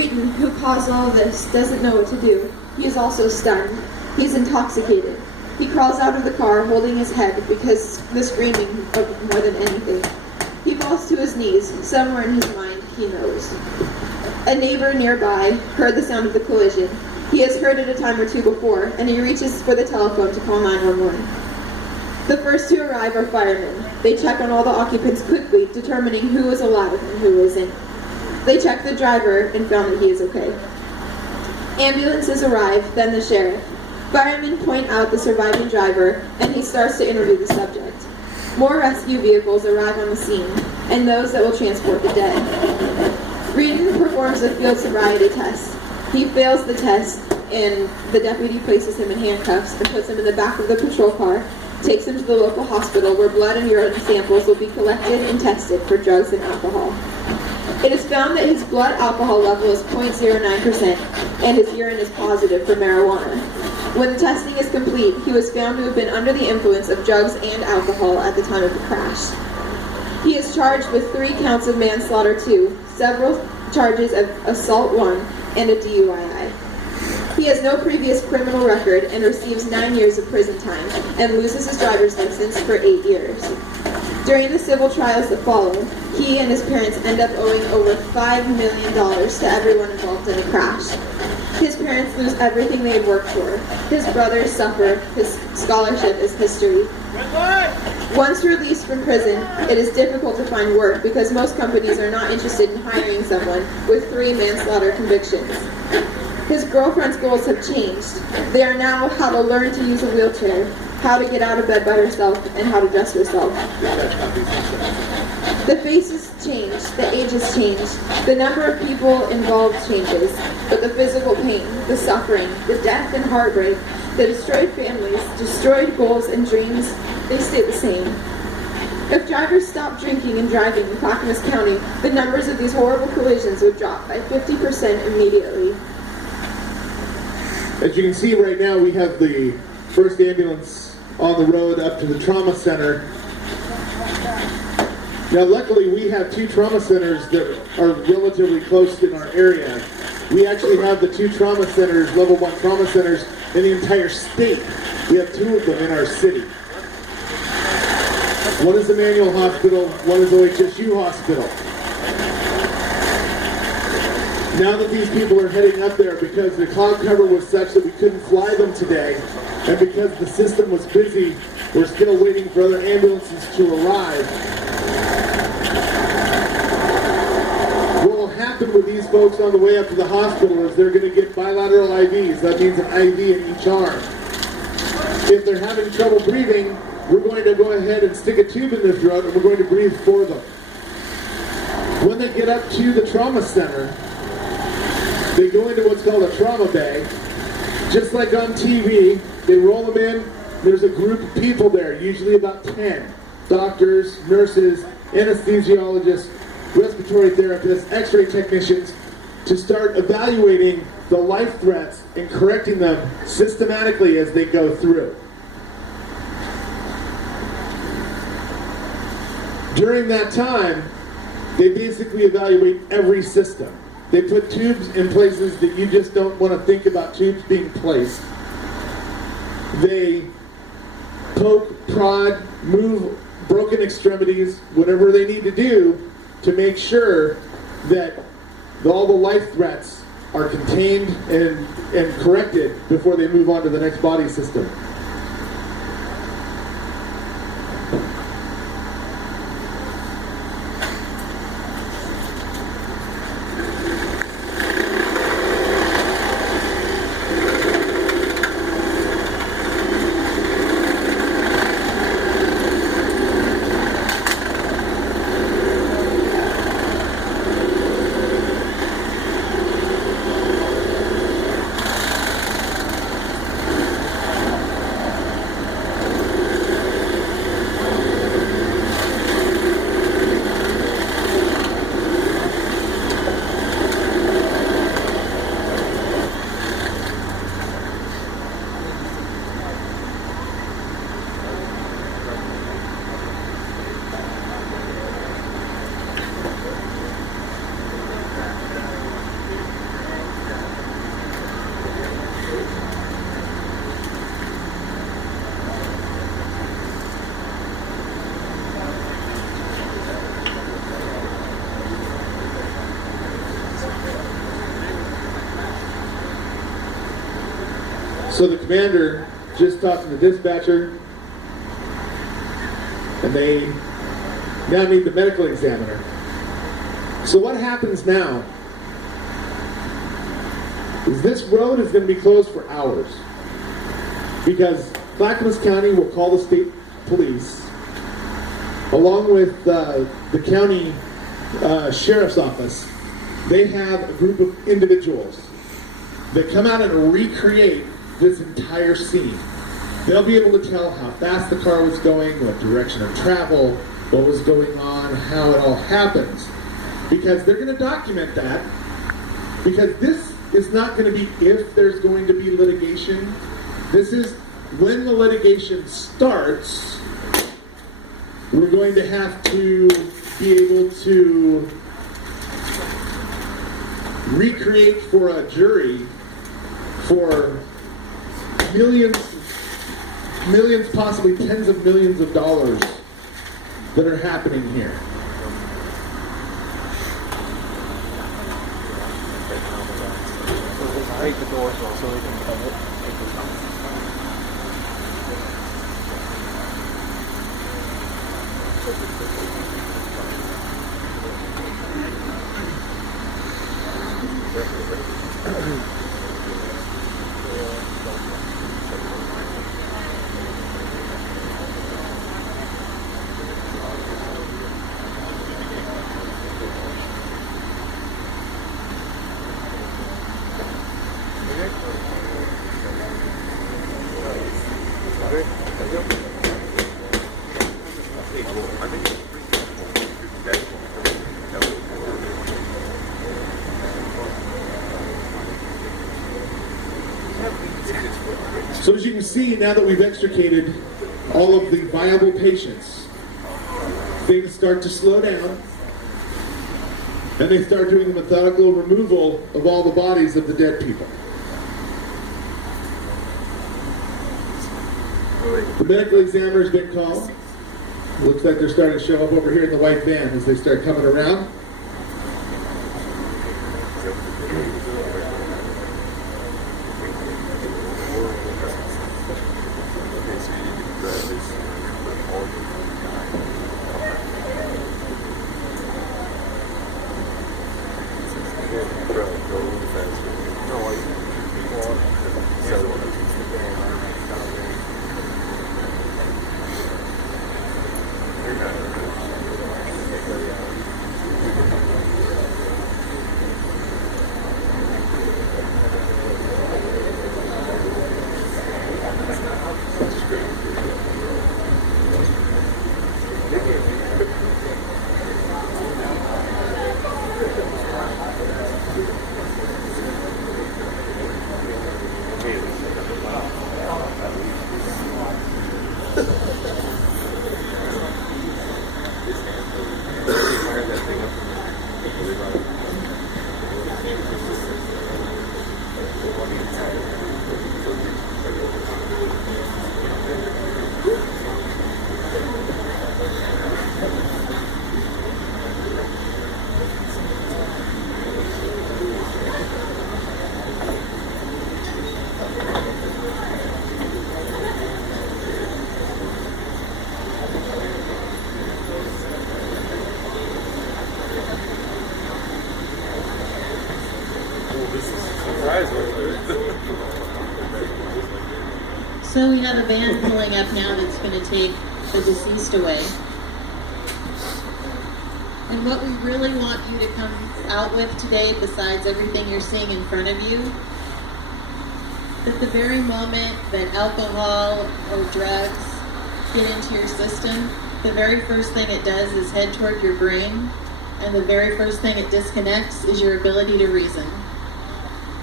Reeton, who caused all this, doesn't know what to do. He is also stunned. He's intoxicated. He crawls out of the car holding his head because the screaming of more than anything. He falls to his knees. Somewhere in his mind, he knows. A neighbor nearby heard the sound of the collision. He has heard it a time or two before, and he reaches for the telephone to call 911. The first to arrive are firemen. They check on all the occupants quickly, determining who is alive and who isn't. They check the driver and found that he is okay. Ambulances arrive, then the sheriff. Firemen point out the surviving driver, and he starts to interview the subject. More rescue vehicles arrive on the scene, and those that will transport the dead. Reeton performs a field sobriety test. He fails the test, and the deputy places him in handcuffs and puts him in the back of the patrol car, takes him to the local hospital where blood and urine samples will be collected and tested for drugs and alcohol. It is found that his blood alcohol level is 0.09% and his urine is positive for marijuana. When the testing is complete, he was found to have been under the influence of drugs and alcohol at the time of the crash. He is charged with 3 counts of manslaughter 2, several charges of assault 1, and a DUI. He has no previous criminal record and receives 9 years of prison time and loses his driver's license for 8 years. During the civil trials that follow, he and his parents end up owing over $5 million to everyone involved in the crash. His parents lose everything they had worked for. His brothers suffer. His scholarship is history. Once released from prison, it is difficult to find work because most companies are not interested in hiring someone with 3 manslaughter convictions. His girlfriend's goals have changed. They are now how to learn to use a wheelchair, how to get out of bed by herself, and how to dress herself. The faces change, the ages change, the number of people involved changes, but the physical pain, the suffering, the death and heartbreak, the destroyed families, destroyed goals and dreams, they stay the same. If drivers stopped drinking and driving in Clackamas County, the numbers of these horrible collisions would drop by 50% immediately. As you can see right now, we have the first ambulance on the road up to the trauma center. Now, luckily, we have 2 trauma centers that are relatively close in our area. We actually have the 2 trauma centers, level 1 trauma centers, in the entire state. We have 2 of them in our city. One is Emmanuel Hospital, one is OHSU Hospital. Now that these people are heading up there, because the cloud cover was such that we couldn't fly them today, and because the system was busy, we're still waiting for other ambulances to arrive. What will happen with these folks on the way up to the hospital is they're going to get bilateral IVs. That means an IV in each arm. If they're having trouble breathing, we're going to go ahead and stick a tube in their throat and we're going to breathe for them. When they get up to the trauma center, they go into what's called a trauma bay. Just like on TV, they roll them in. There's a group of people there, usually about 10. Doctors, nurses, anesthesiologists, respiratory therapists, x-ray technicians, to start evaluating the life threats and correcting them systematically as they go through. During that time, they basically evaluate every system. They put tubes in places that you just don't want to think about tubes being placed. They poke, prod, move broken extremities, whatever they need to do to make sure that all the life threats are contained and corrected before they move on to the next body system. So the commander just talked to the dispatcher, and they now need the medical examiner. So what happens now is this road is going to be closed for hours because Clackamas County will call the state police along with the county sheriff's office. They have a group of individuals that come out and recreate this entire scene. They'll be able to tell how fast the car was going, what direction of travel, what was going on, how it all happens. Because they're going to document that. Because this is not going to be if there's going to be litigation. This is when the litigation starts. We're going to have to be able to recreate for a jury for millions, possibly tens of millions of dollars that are happening here. Take the doors off so they can come up. So as you can see, now that we've extricated all of the viable patients, things start to slow down, and they start doing the methodical removal of all the bodies of the dead people. The medical examiner's been called. Looks like they're starting to show up over here in the white van as they start coming around. So we have a van pulling up now that's going to take the deceased away. And what we really want you to come out with today, besides everything you're seeing in front of you, that the very moment that alcohol or drugs get into your system, the very first thing it does is head toward your brain, and the very first thing it disconnects is your ability to reason.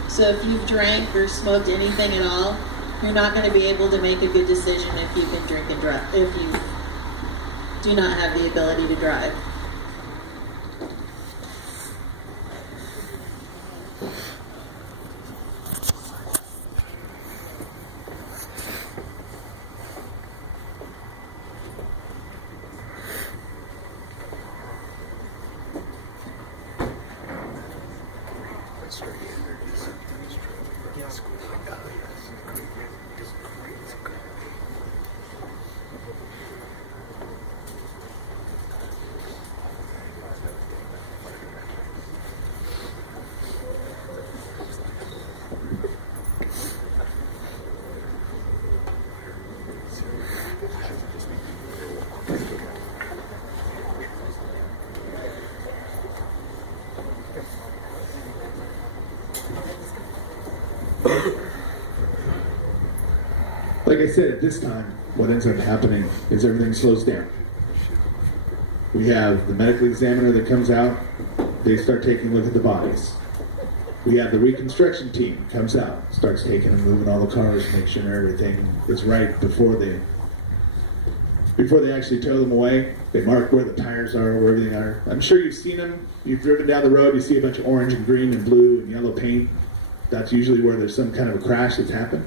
So if you've drank or smoked anything at all, you're not going to be able to make a good decision if you can drink and drive, if you do not have the ability to drive. Like I said, at this time, what ends up happening is everything slows down. We have the medical examiner that comes out. They start taking a look at the bodies. We have the reconstruction team comes out, starts taking and moving all the cars, make sure everything is right before they actually tow them away. They mark where the tires are, where everything are. I'm sure you've seen them. You've driven down the road, you see a bunch of orange and green and blue and yellow paint. That's usually where there's some kind of a crash that's happened.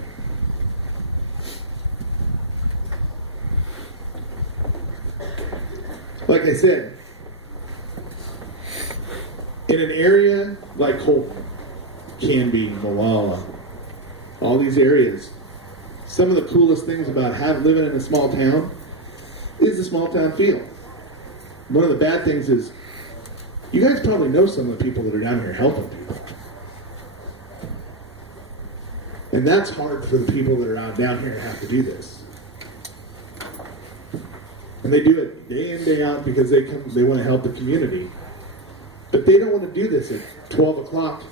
Like I said, in an area like Colton, Canby, Molalla, all these areas, some of the coolest things about living in a small town is the small town feel. One of the bad things is, you guys probably know some of the people that are down here helping people. And that's hard for the people that are out down here to have to do this. And they do it day in, day out because they want to help the community. But they don't want to do this at 12 o'clock,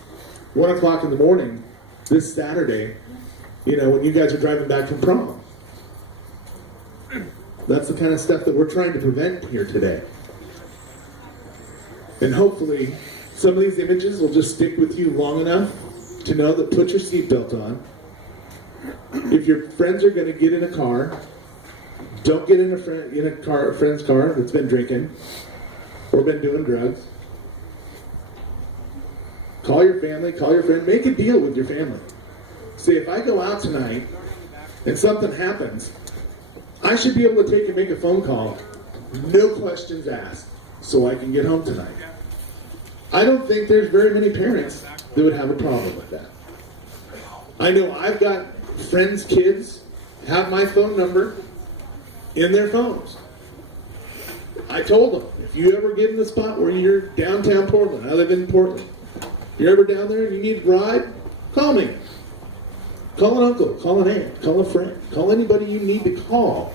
1 o'clock in the morning this Saturday, when you guys are driving back from prom. That's the kind of stuff that we're trying to prevent here today. And hopefully, some of these images will just stick with you long enough to know that put your seatbelt on. If your friends are going to get in a car, don't get in a friend's car that's been drinking or been doing drugs. Call your family, call your friend, make a deal with your family. Say, if I go out tonight and something happens, I should be able to take and make a phone call, no questions asked, so I can get home tonight. I don't think there's very many parents that would have a problem with that. I know I've got friends' kids have my phone number in their phones. I told them, if you ever get in the spot where you're downtown Portland, I live in Portland, if you're ever down there and you need a ride, call me. Call an uncle, call an aunt, call a friend, call anybody you need to call.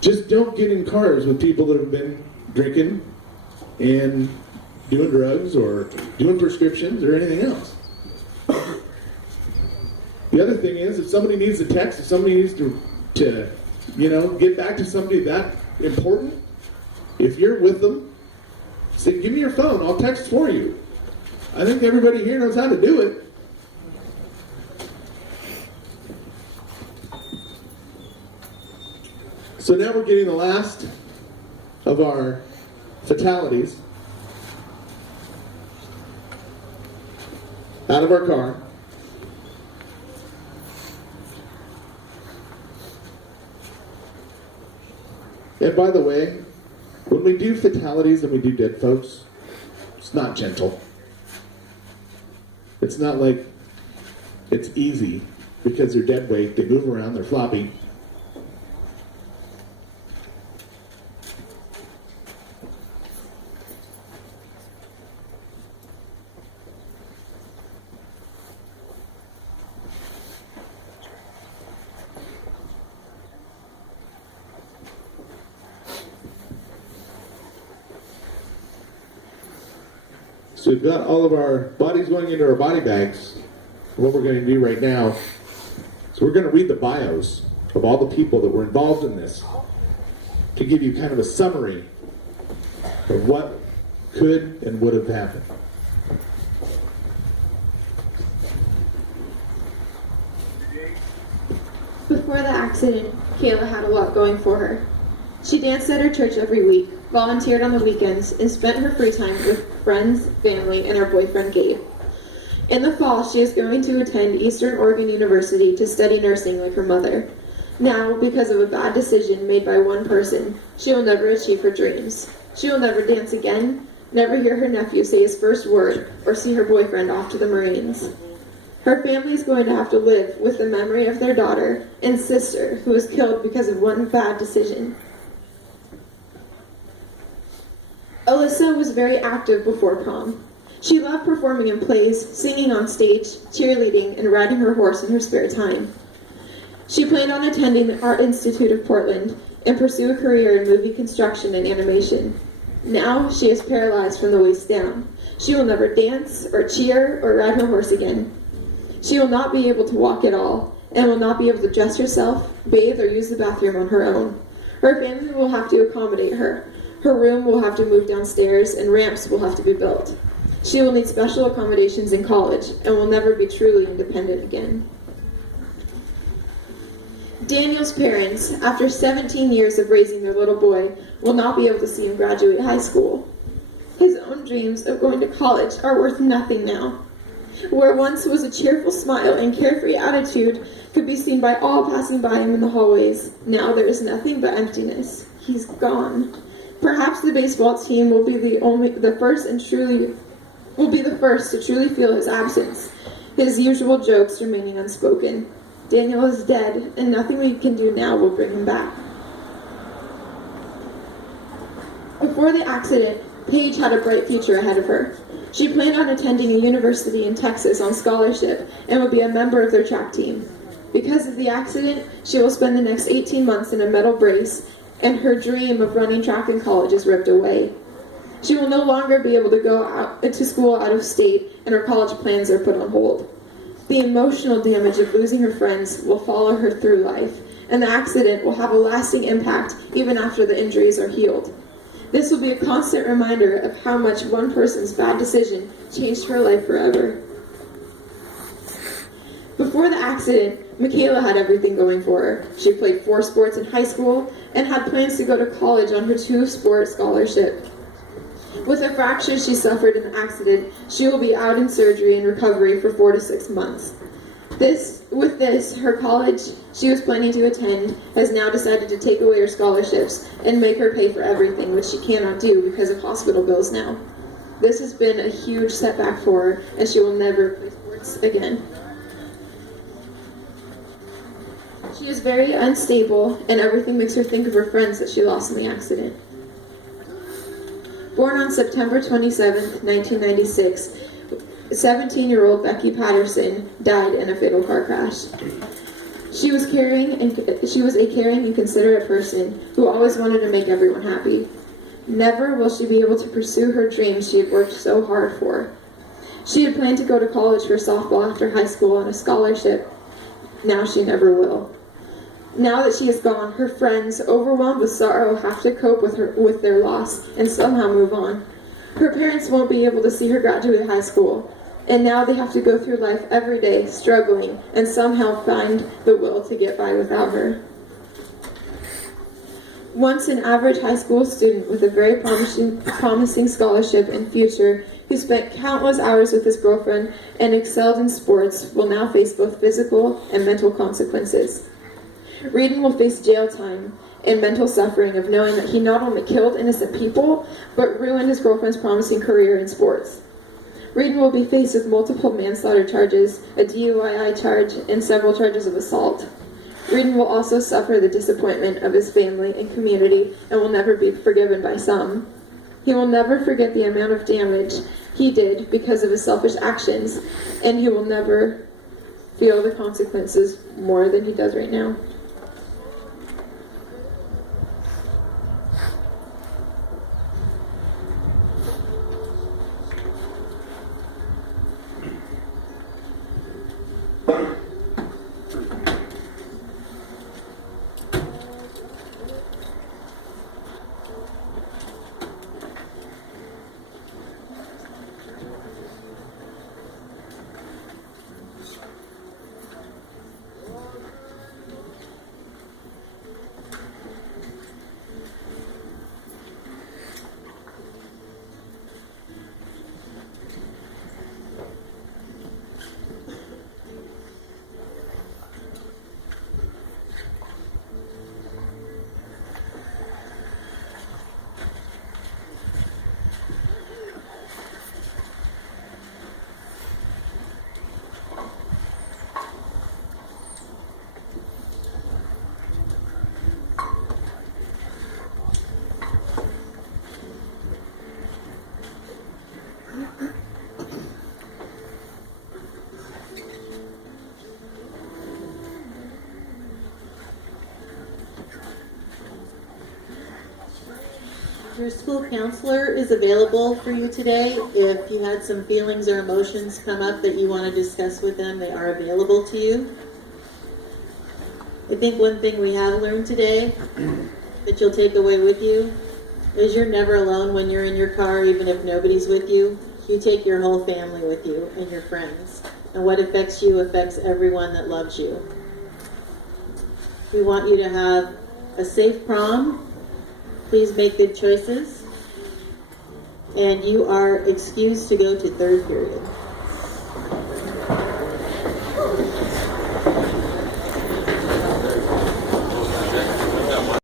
Just don't get in cars with people that have been drinking and doing drugs or doing prescriptions or anything else. The other thing is, if somebody needs a text, if somebody needs to get back to somebody that important, if you're with them, say, give me your phone, I'll text for you. I think everybody here knows how to do it. So now we're getting the last of our fatalities out of our car. And by the way, when we do fatalities and we do dead folks, it's not gentle. It's not like it's easy because they're dead weight, they move around, they're floppy. So we've got all of our bodies going into our body bags. What we're going to do right now, so we're going to read the bios of all the people that were involved in this to give you kind of a summary of what could and would have happened. Before the accident, Kayla had a lot going for her. She danced at her church every week, volunteered on the weekends, and spent her free time with friends, family, and her boyfriend Gabe. In the fall, she is going to attend Eastern Oregon University to study nursing like her mother. Now, because of a bad decision made by one person, she will never achieve her dreams. She will never dance again, never hear her nephew say his first word, or see her boyfriend off to the Marines. Her family is going to have to live with the memory of their daughter and sister who was killed because of one bad decision. Alyssa was very active before prom. She loved performing in plays, singing on stage, cheerleading, and riding her horse in her spare time. She planned on attending the Art Institute of Portland and pursue a career in movie construction and animation. Now she is paralyzed from the waist down. She will never dance or cheer or ride her horse again. She will not be able to walk at all and will not be able to dress herself, bathe, or use the bathroom on her own. Her family will have to accommodate her. Her room will have to move downstairs and ramps will have to be built. She will need special accommodations in college and will never be truly independent again. Daniel's parents, after 17 years of raising their little boy, will not be able to see him graduate high school. His own dreams of going to college are worth nothing now. Where once was a cheerful smile and carefree attitude could be seen by all passing by him in the hallways, now there is nothing but emptiness. He's gone. Perhaps the baseball team will be the first to truly feel his absence, his usual jokes remaining unspoken. Daniel is dead, and nothing we can do now will bring him back. Before the accident, Paige had a bright future ahead of her. She planned on attending a university in Texas on scholarship and would be a member of their track team. Because of the accident, she will spend the next 18 months in a metal brace, and her dream of running track in college is ripped away. She will no longer be able to go out to school out of state, and her college plans are put on hold. The emotional damage of losing her friends will follow her through life, and the accident will have a lasting impact even after the injuries are healed. This will be a constant reminder of how much one person's bad decision changed her life forever. Before the accident, Michaela had everything going for her. She played 4 sports in high school and had plans to go to college on her 2-sport scholarship. With a fracture she suffered in the accident, she will be out in surgery and recovery for 4 to 6 months. Her college she was planning to attend has now decided to take away her scholarships and make her pay for everything, which she cannot do because of hospital bills now. This has been a huge setback for her, and she will never play sports again. She is very unstable, and everything makes her think of her friends that she lost in the accident. Born on September 27, 1996, 17-year-old Becky Patterson died in a fatal car crash. She was a caring and considerate person who always wanted to make everyone happy. Never will she be able to pursue her dreams she had worked so hard for. She had planned to go to college for softball after high school on a scholarship. Now she never will. Now that she is gone, her friends, overwhelmed with sorrow, have to cope with their loss and somehow move on. Her parents won't be able to see her graduate high school, and now they have to go through life every day, struggling, and somehow find the will to get by without her. Once an average high school student with a very promising scholarship and future, who spent countless hours with his girlfriend and excelled in sports, will now face both physical and mental consequences. Reedon will face jail time and mental suffering of knowing that he not only killed innocent people, but ruined his girlfriend's promising career in sports. Reedon will be faced with multiple manslaughter charges, a DUI charge, and several charges of assault. Reedon will also suffer the disappointment of his family and community and will never be forgiven by some. He will never forget the amount of damage he did because of his selfish actions, and he will never feel the consequences more than he does right now. Your school counselor is available for you today. If you had some feelings or emotions come up that you want to discuss with them, they are available to you. I think one thing we have learned today that you'll take away with you is you're never alone when you're in your car, even if nobody's with you. You take your whole family with you and your friends. And what affects you affects everyone that loves you. We want you to have a safe prom. Please make good choices. And you are excused to go to third period.